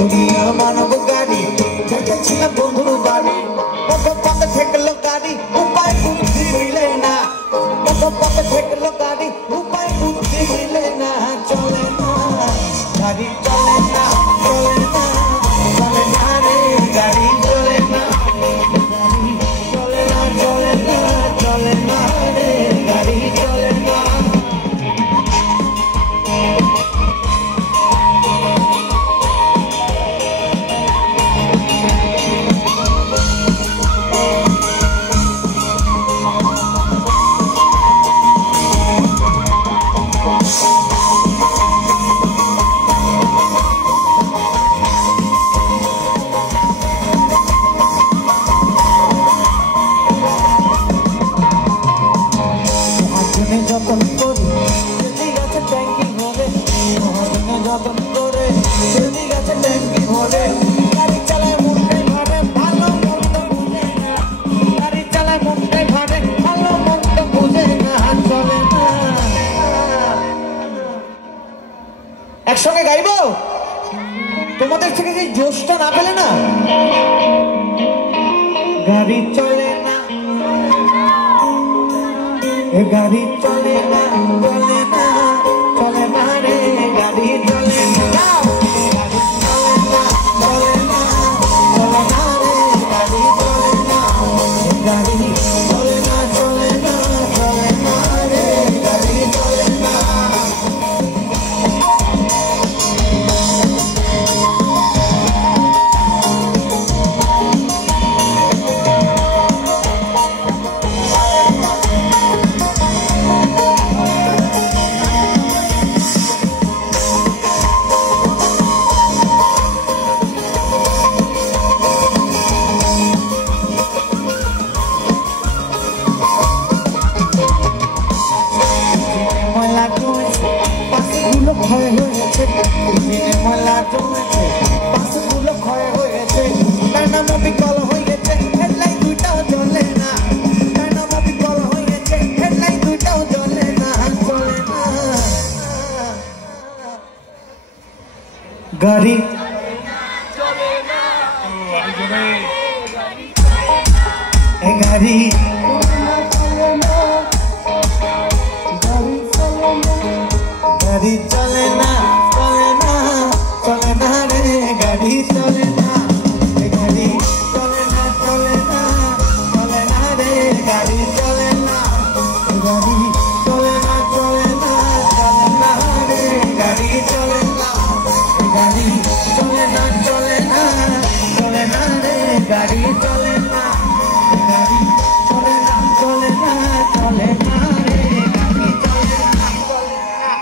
দুনিয়া মানব গাড়ি ছিল বন্ধুর বাড়ি পথে ঠেকলো গাড়ি উপায় বুদ্ধি মিলে না পথে ঠেকলো গাড়ি উপায় বুদ্ধি মিলে না চলে না গাড়ি চলে না চলে না চলে না রে গাড়ি চলে না চলে না চলে না চলে না রে গাড়ি চলে না যতন করে যদি গাছে ট্যাঙ্কি ভরে যতন করে যদি গাছে ট্যাঙ্কি ভরে গাড়ি চালায় মুন্ডাই ভাড়ে ভালো মন্দ বুঝে না গাড়ি চালায় মুন্ডাই ভাড়ে ভালো মন্দ বুঝে না চলে না একসঙ্গে গাইবো তোমাদের থেকে যে জোশটা না পেলে না গাড়ি চলে না গাড়ি চলে না চলে না চলে না রে গাড়ি চলে না গাড়ি চলে না চলে না চলে না রে গাড়ি চলে না গাড়ি চলে না চলে না চলে না রে গাড়ি চলে না গাড়ি গাড়ি গাড়ি চলে না চলে না চলে না রে গাড়ি চলে